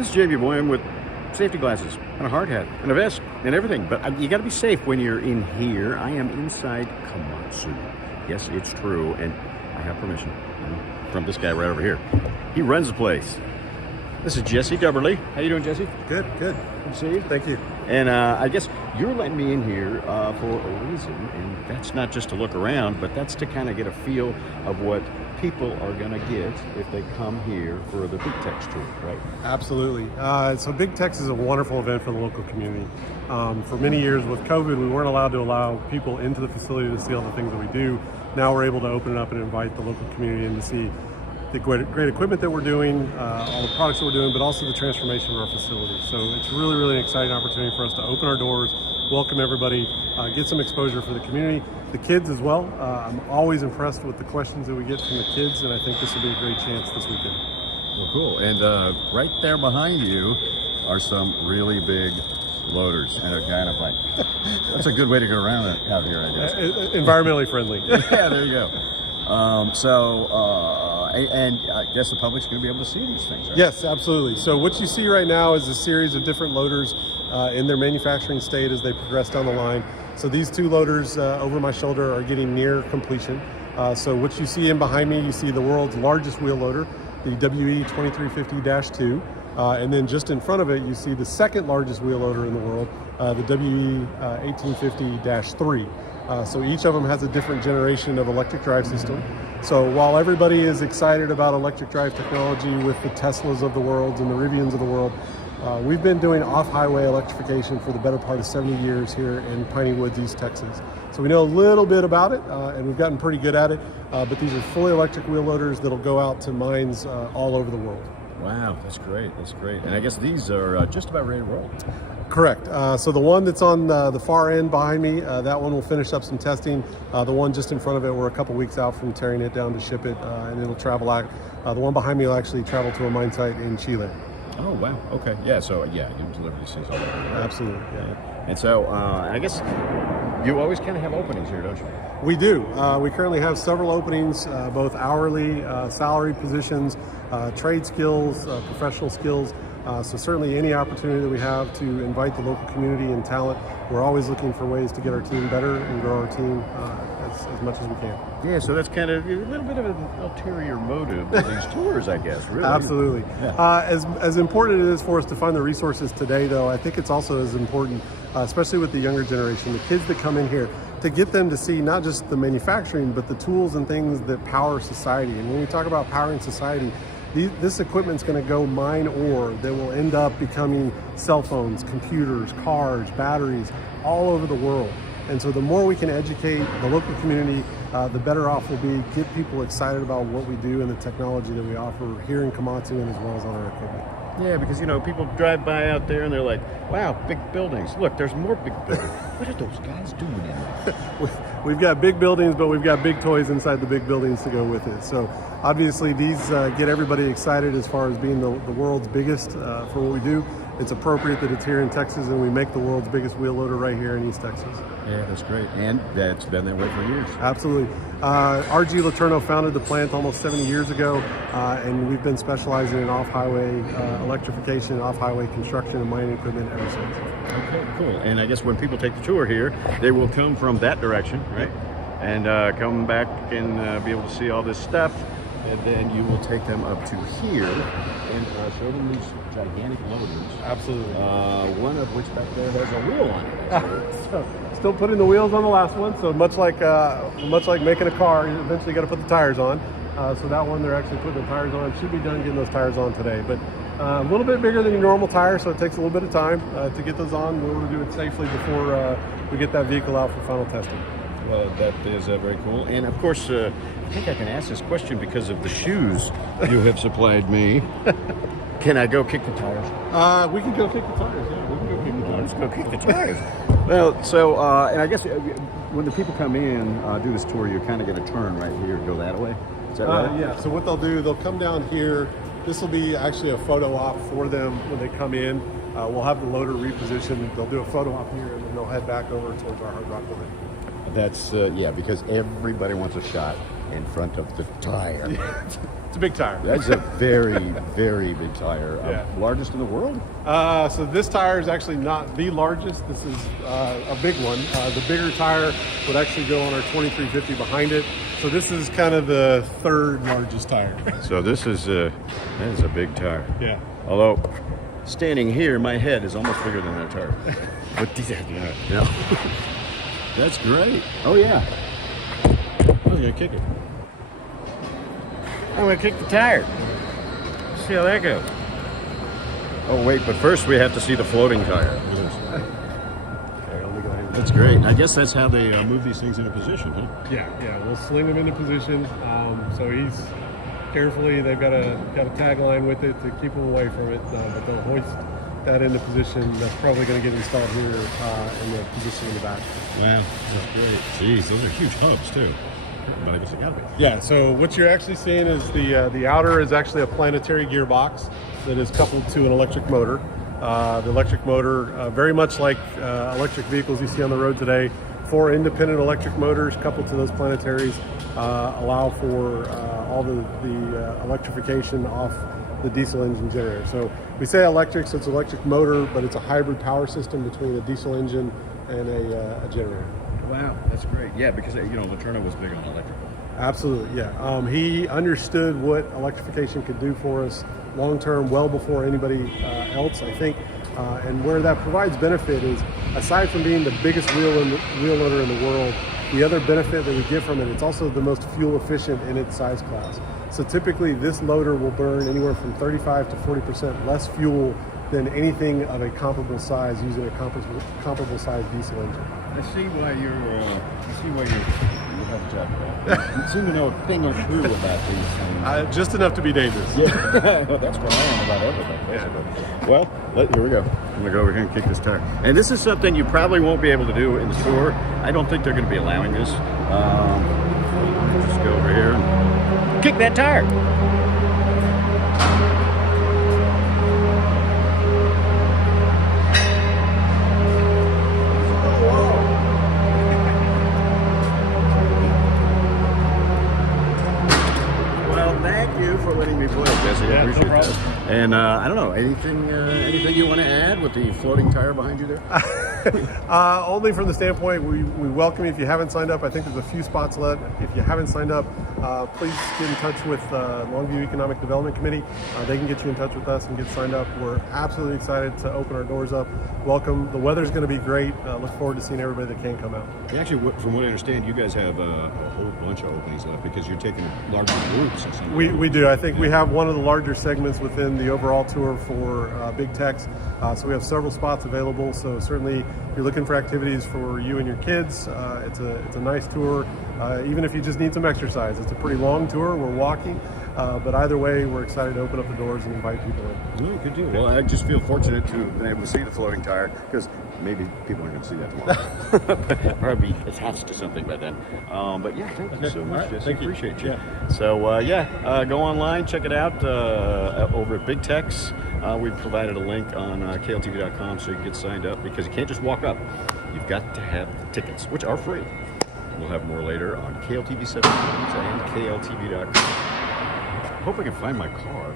This is Jamey Boyum with safety glasses and a hard hat and a vest and everything. But you got to be safe when you're in here. I am inside Komatsu. Yes, it's true, and I have permission from this guy right over here. He runs the place. This is Jesse Dubberly. How you doing, Jesse? Good. Good to see you. Thank you. And I guess you're letting me in here for a reason, and that's not just to look around, but that's to kind of get a feel of what people are going to get if they come here for the Big Tex tour, right? Absolutely. So Big Tex is a wonderful event for the local community. For many years with COVID, we weren't allowed to allow people into the facility to see all the things that we do. Now we're able to open it up and invite the local community in to see the great equipment that we're doing, all the products that we're doing, but also the transformation of our facility. So it's really an exciting opportunity for us to open our doors, welcome everybody, get some exposure for the community, the kids as well. I'm always impressed with the questions that we get from the kids, and I think this will be a great chance this weekend. Well, cool. And right there behind you are some really big loaders, and they're kind of like, that's a good way to go around out here, I guess. Environmentally friendly. Yeah, there you go. And I guess the public's going to be able to see these things, right? Yes, absolutely. So what you see right now is a series of different loaders in their manufacturing state as they progress down the line. So these two loaders over my shoulder are getting near completion. So what you see in behind me, you see the world's largest wheel loader, the WE 2350-2. And then just in front of it, you see the second largest wheel loader in the world, the WE 1850-3. So each of them has a different generation of electric drive system. So while everybody is excited about electric drive technology with the Teslas of the world and the Rivians of the world, we've been doing off-highway electrification for the better part of 70 years here in Piney Woods, East Texas. So we know a little bit about it, and we've gotten pretty good at it, but these are fully electric wheel loaders that'll go out to mines all over the world. Wow, that's great. That's great. And I guess these are just about ready to roll. Correct. So the one that's on the far end behind me, that one will finish up some testing. The one just in front of it, we're a couple weeks out from tearing it down to ship it, and it'll travel out. The one behind me will actually travel to a mine site in Chile. Oh, wow. Okay. Yeah, so you deliver these things all over. Absolutely, yeah. And so I guess you always kind of have openings here, don't you? We do. We currently have several openings, both hourly, salary positions, trade skills, professional skills. So certainly any opportunity that we have to invite the local community and talent, we're always looking for ways to get our team better and grow our team as much as we can. Yeah, so that's kind of a little bit of an ulterior motive to these tours, I guess, really. Absolutely. Yeah. As important it is for us to find the resources today, though, I think it's also as important, especially with the younger generation, the kids that come in here, to get them to see not just the manufacturing, but the tools and things that power society. And when we talk about powering society, this equipment's going to go mine ore that will end up becoming cell phones, computers, cars, batteries, all over the world. And so the more we can educate the local community, the better off we'll be, get people excited about what we do and the technology that we offer here in Komatsu and as well as on our equipment. Yeah, because, people drive by out there and they're like, wow, big buildings. Look, there's more big buildings. What are those guys doing in there? We've got big buildings, but we've got big toys inside the big buildings to go with it. So obviously these get everybody excited as far as being the world's biggest for what we do. It's appropriate that it's here in Texas, and we make the world's biggest wheel loader right here in East Texas. Yeah, that's great. And that's been that way for years. Absolutely. R.G. Letourneau founded the plant almost 70 years ago, and we've been specializing in off-highway electrification, off-highway construction, and mining equipment ever since. Okay, cool. And I guess when people take the tour here, they will come from that direction, right? And come back and be able to see all this stuff. And then you will take them up to here and show them these gigantic loaders. Absolutely. One of which back there has a wheel on it. So, still putting the wheels on the last one. So much like making a car, you eventually got to put the tires on. So that one they're actually putting the tires on. Should be done getting those tires on today. But a little bit bigger than your normal tire, so it takes a little bit of time to get those on. We want to do it safely before we get that vehicle out for final testing. Well, that is very cool. And of course, I think I can ask this question because of the shoes you have supplied me. Can I go kick the tires? We can go kick the tires, yeah. We can go kick the tires. Let's go kick the tires. Well, so, and I guess when the people come in, do this tour, you're kind of going to turn right here and go that way? Is that right? Yeah, so what they'll do, they'll come down here. This will be actually a photo op for them when they come in. We'll have the loader repositioned. They'll do a photo op here, and then they'll head back over towards our hard rock building. That's, yeah, because everybody wants a shot in front of the tire. It's a big tire. That's a very, very big tire. Yeah. Largest in the world? So this tire is actually not the largest. This is a big one. The bigger tire would actually go on our 2350 behind it. So this is kind of the third largest tire. So this is that is a big tire. Yeah. Although, standing here, my head is almost bigger than that tire. But yeah. That's great. Oh yeah. I'm gonna kick it. I'm gonna kick the tire. See how that goes. Oh wait, but first we have to see the floating tire. Okay, let me go ahead. That's great. I guess that's how they move these things into position, huh? Yeah. We'll sling him into position. So he's carefully. They've got a tagline with it to keep him away from it, but they'll hoist that into position. That's probably going to get installed here in the position in the back. Wow, that's great. Jeez, those are huge hubs too. But I guess it gotta be. Yeah. So what you're actually seeing is the outer is actually a planetary gearbox that is coupled to an electric motor. The electric motor, very much like electric vehicles you see on the road today, 4 independent electric motors coupled to those planetaries allow for all the electrification off the diesel engine generator. So we say electric, so it's an electric motor, but it's a hybrid power system between a diesel engine and a generator. Wow, that's great. Yeah, because Letourneau was big on electric. Absolutely, yeah. He understood what electrification could do for us long term, well before anybody else, I think. And where that provides benefit is, aside from being the biggest wheel loader in the world, the other benefit that we get from it, it's also the most fuel efficient in its size class. So typically this loader will burn anywhere from 35 to 40% less fuel than anything of a comparable size using a comparable size diesel engine. I see why you have a job. You seem to know a thing or two about these things. Just enough to be dangerous. Yeah, that's what I am about everything, basically. Yeah. Well, here we go. I'm going to go over here and kick this tire. And this is something you probably won't be able to do in the store. I don't think they're going to be allowing this. Just go over here and kick that tire. For letting me play, Jesse. I appreciate that. And I don't know, anything you want to add with the floating tire behind you there? Only from the standpoint, we welcome you. If you haven't signed up, I think there's a few spots left. If you haven't signed up, please get in touch with Longview Economic Development Committee. They can get you in touch with us and get signed up. We're absolutely excited to open our doors up. Welcome. The weather's going to be great. Look forward to seeing everybody that can come out. Actually, from what I understand, you guys have a whole bunch of openings left because you're taking larger groups. We do. I think we have one of the larger segments within the overall tour for big techs. So we have several spots available. So certainly, if you're looking for activities for you and your kids, it's a nice tour. Even if you just need some exercise, it's a pretty long tour. We're walking. But either way, we're excited to open up the doors and invite people in. Really good deal. Well, I just feel fortunate to have been able to see the floating tire because maybe people aren't going to see that tomorrow. Probably be attached to something by then. But yeah, thank you so much, Jesse. Thank you. Appreciate you. Yeah. So go online, check it out over at Big Techs. We've provided a link on KLTV.com so you can get signed up because you can't just walk up. You've got to have the tickets, which are free. We'll have more later on KLTV 7 and KLTV.com. I hope I can find my car.